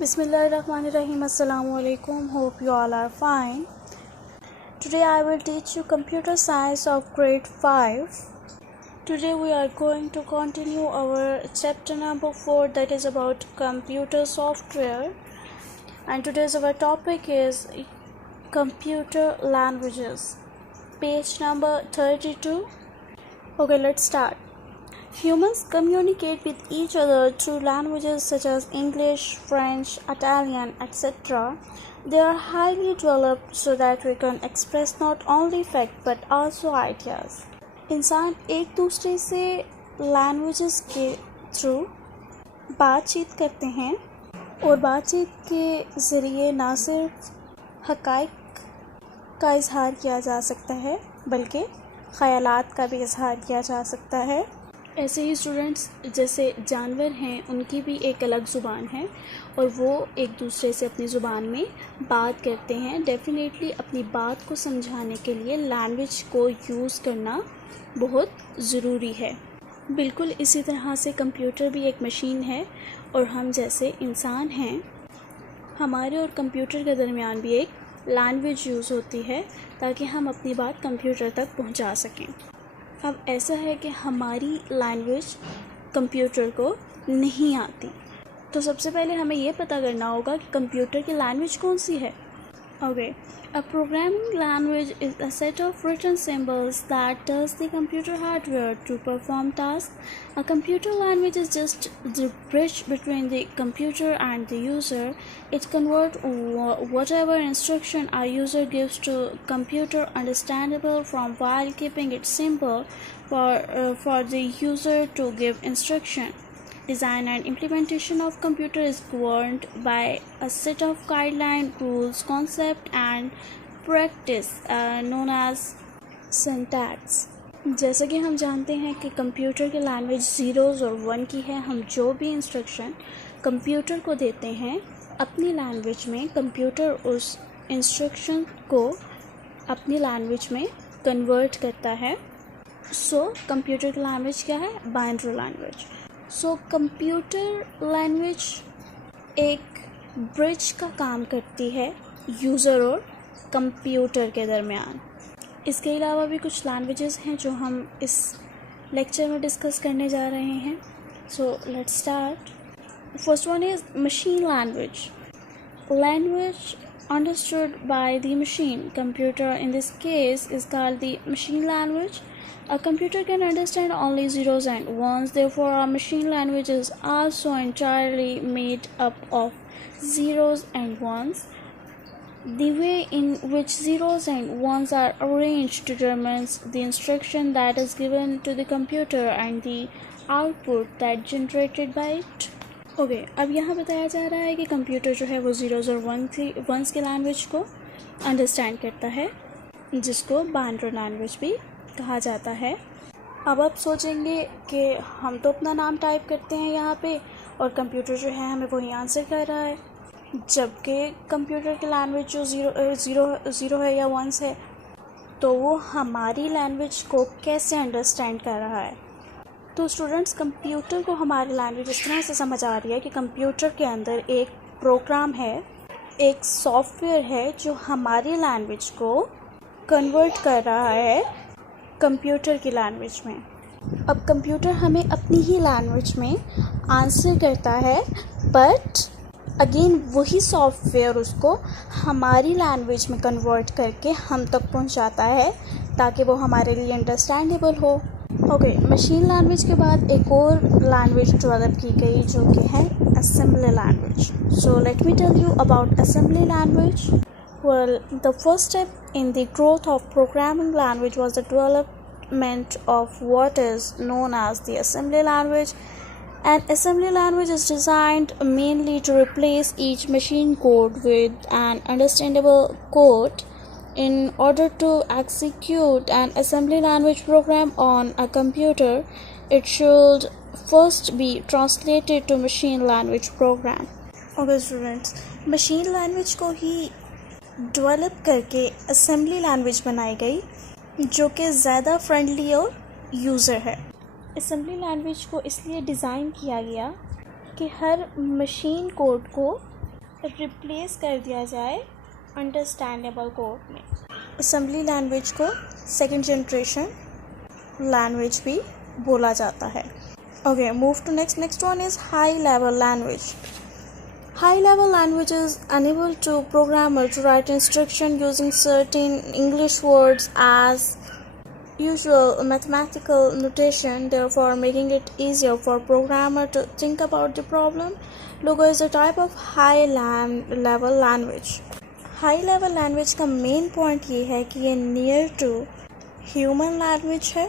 Bismillahirrahmanirrahim. Assalamu alaikum. Hope you all are fine. Today I will teach you computer science of grade 5. Today we are going to continue our chapter number 4, that is about computer software. And today's our topic is computer languages. Page number 32. Okay, let's start. Humans communicate with each other through languages such as English, French, Italian, etc. They are highly developed so that we can express not only fact but also ideas. इंसान एक दूसरे से languages के through बातचीत करते हैं और बातचीत के ज़रिए ना सिर्फ हक़ाइक़ का इजहार किया जा सकता है बल्कि ख़यालात का भी इजहार किया जा सकता है। ऐसे ही स्टूडेंट्स जैसे जानवर हैं उनकी भी एक अलग ज़ुबान है और वो एक दूसरे से अपनी ज़ुबान में बात करते हैं। डेफ़िनेटली अपनी बात को समझाने के लिए लैंग्वेज को यूज़ करना बहुत ज़रूरी है। बिल्कुल इसी तरह से कंप्यूटर भी एक मशीन है और हम जैसे इंसान हैं, हमारे और कंप्यूटर के दरमियान भी एक लैंग्वेज यूज़ होती है ताकि हम अपनी बात कंप्यूटर तक पहुंचा सकें। अब ऐसा है कि हमारी लैंग्वेज कंप्यूटर को नहीं आती, तो सबसे पहले हमें ये पता करना होगा कि कंप्यूटर की लैंग्वेज कौन सी है। Okay, a programming language is a set of written symbols that tells the computer hardware to perform tasks. A computer language is just the bridge between the computer and the user. It converts whatever instruction our user gives to computer understandable from while keeping it simple for the user to give instruction. Design and implementation of computer is governed by a set of guideline, rules, concept and practice known as syntax. जैसे कि हम जानते हैं कि computer की language zeros और one की है। हम जो भी इंस्ट्रक्शन कंप्यूटर को देते हैं अपनी लैंग्वेज में, कंप्यूटर उस इंस्ट्रक्शन को अपनी लैंग्वेज में कन्वर्ट करता है। सो कंप्यूटर की लैंग्वेज क्या है? Binary language. So computer language एक ब्रिज का काम करती है यूज़र और कंप्यूटर के दरमियान। इसके अलावा भी कुछ लैंग्वेजेस हैं जो हम इस लेक्चर में डिस्कस करने जा रहे हैं। So let's start. First one is machine language. Language understood by the machine. Computer in this case is called the machine language. A computer can understand only zeros and ones, therefore a machine language is also entirely made up of zeros and ones. The way in which zeros and ones are arranged determines the instruction that is given to the computer and the output that generated by it. Okay, अब यहाँ बताया जा रहा है कि computer जो है वो ज़ीरोज़ और वंस के लैंग्वेज को अंडरस्टैंड करता है, जिसको बाइनरी लैंग्वेज भी कहा जाता है। अब आप सोचेंगे कि हम तो अपना नाम टाइप करते हैं यहाँ पे और कंप्यूटर जो है हमें वही आंसर कर रहा है, जबकि कंप्यूटर की लैंग्वेज जो ज़ीरो है या वंस है, तो वो हमारी लैंग्वेज को कैसे अंडरस्टैंड कर रहा है। तो स्टूडेंट्स, कंप्यूटर को हमारी लैंग्वेज इस तरह से समझ आ रही है कि कंप्यूटर के अंदर एक प्रोग्राम है, एक सॉफ्टवेयर है जो हमारी लैंग्वेज को कन्वर्ट कर रहा है कंप्यूटर की लैंग्वेज में। अब कंप्यूटर हमें अपनी ही लैंग्वेज में आंसर करता है, बट अगेन वही सॉफ्टवेयर उसको हमारी लैंग्वेज में कन्वर्ट करके हम तक पहुंचाता है ताकि वो हमारे लिए अंडरस्टैंडेबल हो। ओके, मशीन लैंग्वेज के बाद एक और लैंग्वेज डेवलप की गई जो कि है assembly language. So let me tell you about assembly language. Well, the first step in the growth of programming language was the development of what is known as the assembly language. An assembly language is designed mainly to replace each machine code with an understandable code. In order to execute an assembly language program on a computer, it should first be translated to machine language program. Okay students, machine language को ही develop करके assembly language बनाई गई जो कि ज़्यादा friendly और user है। assembly language को इसलिए डिज़ाइन किया गया कि हर मशीन कोड को रिप्लेस कर दिया जाए अंडरस्टैंडेबल कोड में। असेंबली लैंग्वेज को सेकंड जनरेशन लैंग्वेज भी बोला जाता है। Okay, move to next one is high level language. High level languages enable to programmer to write instruction using certain English words as usual mathematical notation, therefore making it easier for programmer to think about the problem. Logo is a type of high level language. High level language का main point ये है कि ये near to human language है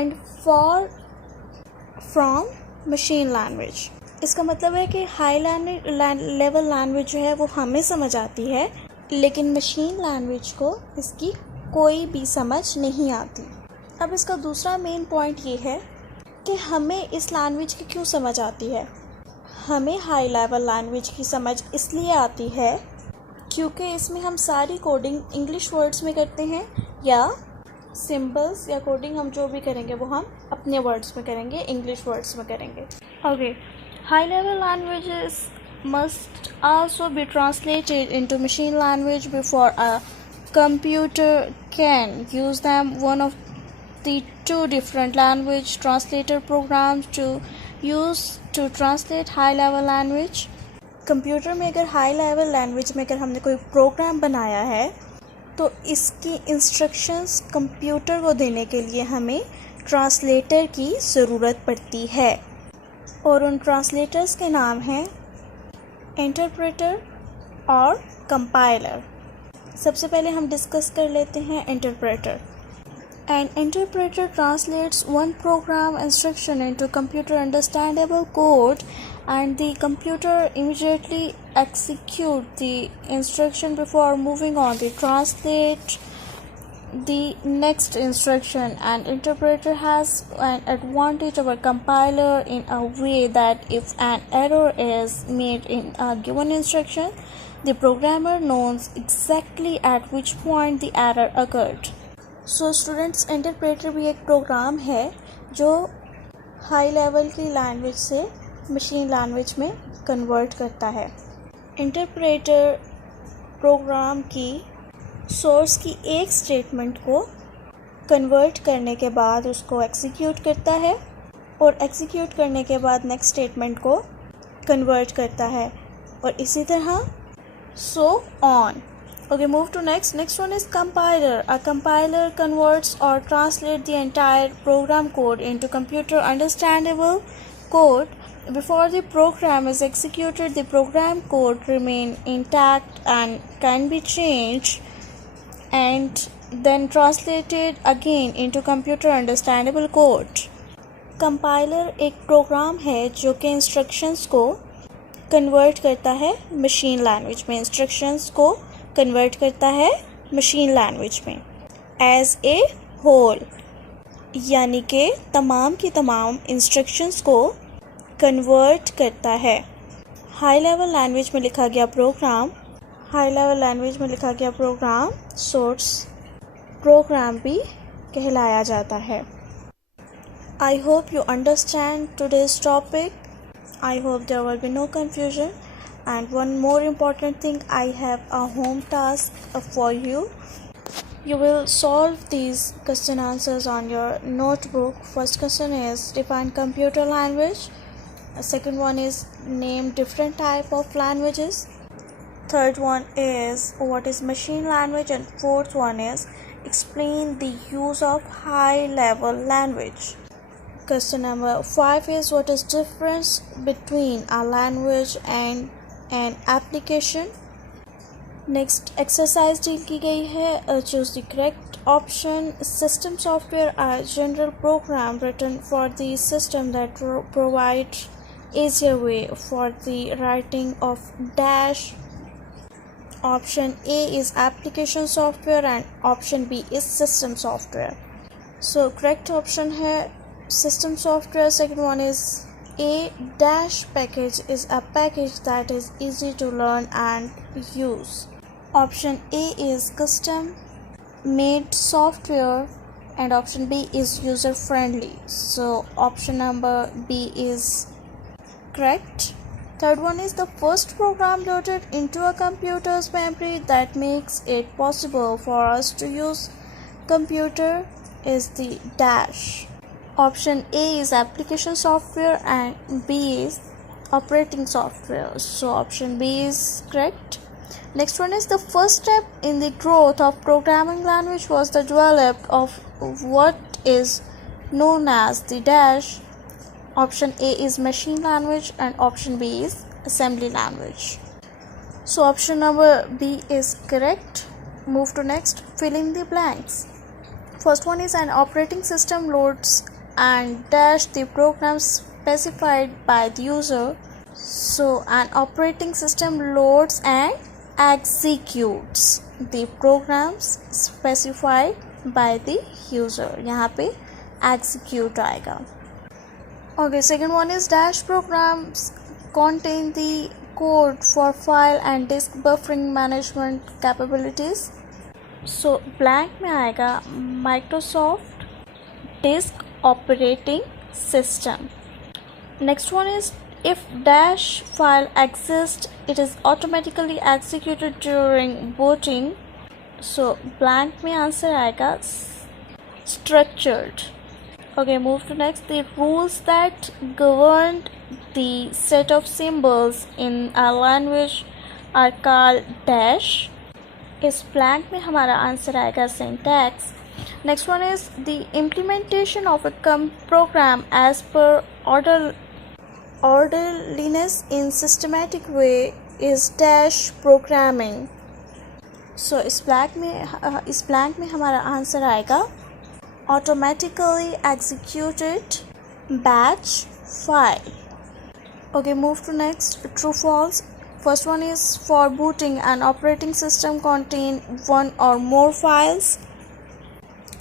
and far from machine language. इसका मतलब है कि हाई लेवल लैंग्वेज जो है वो हमें समझ आती है, लेकिन मशीन लैंग्वेज को इसकी कोई भी समझ नहीं आती। अब इसका दूसरा मेन पॉइंट ये है कि हमें इस लैंग्वेज की क्यों समझ आती है। हमें हाई लेवल लैंग्वेज की समझ इसलिए आती है क्योंकि इसमें हम सारी कोडिंग इंग्लिश वर्ड्स में करते हैं, या सिंबल्स या कोडिंग हम जो भी करेंगे वो हम अपने वर्ड्स में करेंगे, इंग्लिश वर्ड्स में करेंगे। Okay, high level languages must also be translated into machine language before a computer can use them. One of the two different language translator programs to use to translate high level language. Computer में अगर high level language में अगर हमने कोई programme बनाया है तो इसकी इंस्ट्रक्शंस कंप्यूटर को देने के लिए हमें ट्रांसलेटर की ज़रूरत पड़ती है, और उन ट्रांसलेटर्स के नाम हैं इंटरप्रेटर और कंपाइलर। सबसे पहले हम डिस्कस कर लेते हैं interpreter. An interpreter translates one program instruction into computer understandable code, and the computer immediately executes the instruction before moving on to translate the next instruction. An interpreter has an advantage over compiler in a way that if an error is made in a given instruction, the programmer knows exactly at which point the error occurred. So students, interpreter भी एक programme है जो high level की language से machine language में convert करता है। Interpreter programme की सोर्स की एक स्टेटमेंट को कन्वर्ट करने के बाद उसको एग्जीक्यूट करता है, और एग्जीक्यूट करने के बाद नेक्स्ट स्टेटमेंट को कन्वर्ट करता है, और इसी तरह so on. Okay, move to next. Next one is compiler. A compiler converts or translates the entire program code into computer understandable code. Before the program is executed, the program code remains intact and can be changed and then translated again into computer understandable code. Compiler एक programme है जो कि instructions को convert करता है machine language में, instructions को convert करता है मशीन लैंग्वेज में एज ए होल, यानी कि तमाम की तमाम इंस्ट्रक्शंस को कन्वर्ट करता है। हाई लेवल लैंग्वेज में लिखा गया प्रोग्राम सोर्स प्रोग्राम भी कहलाया जाता है। I hope you understand today's topic. I hope there will be no confusion. And one more important thing, I have a home task for you. You will solve these question answers on your notebook. First question is define computer language. Second one is name different type of languages. Third one is what is machine language, and fourth one is explain the use of high level language. Question number 5 is what is difference between a language and an application. Next exercise deal की गई है choose the correct option. System software are general program written for the system that provide easier way for the writing of dash. Option A is application software and option B is system software. So correct option है system software. Second one is A dash package is a package that is easy to learn and use. Option A is custom made software and option B is user friendly. So option number B is correct. Third one is the first program loaded into a computer's memory that makes it possible for us to use computer is the dash. Option A is application software and B is operating software. So option B is correct. Next one is the first step in the growth of programming language was the development of what is known as the dash. Option A is machine language and option B is assembly language. So option number B is correct. Move to next, fill in the blanks. First one is an operating system loads and dash the programs specified by the user. So an operating system loads and executes the programs specified by the user. यहाँ पे execute आएगा. Okay, second one is dash programs contain the code for file and disk buffering management capabilities. So blank में आएगा Microsoft Disk Operating System. Next one is if dash file exists, it is automatically executed during booting. So blank में answer आएगा structured. Okay, move to next. The rules that governed the set of symbols in a language are called dash. इस blank में हमारा answer आएगा syntax. Next one is the implementation of a program as per orderliness in systematic way is dash programming. So इस blank में हमारा answer आएगा automatically executed batch file. Okay, move to next, true false. First one is for booting an operating system contain one or more files.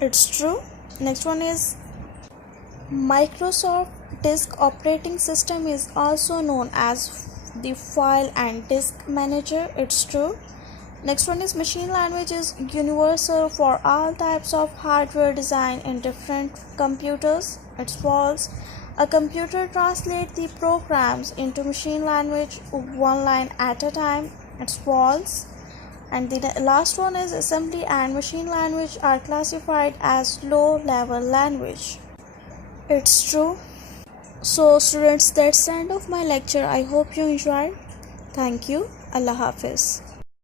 It's true. Next one is Microsoft Disk Operating System is also known as the file and disk manager. It's true. Next one is machine language is universal for all types of hardware design in different computers. It's false. A computer translates the programs into machine language one line at a time. It's false. And the last one is assembly and machine language are classified as low-level language. It's true. So students, that's the end of my lecture. I hope you enjoyed. Thank you. Allah Hafiz.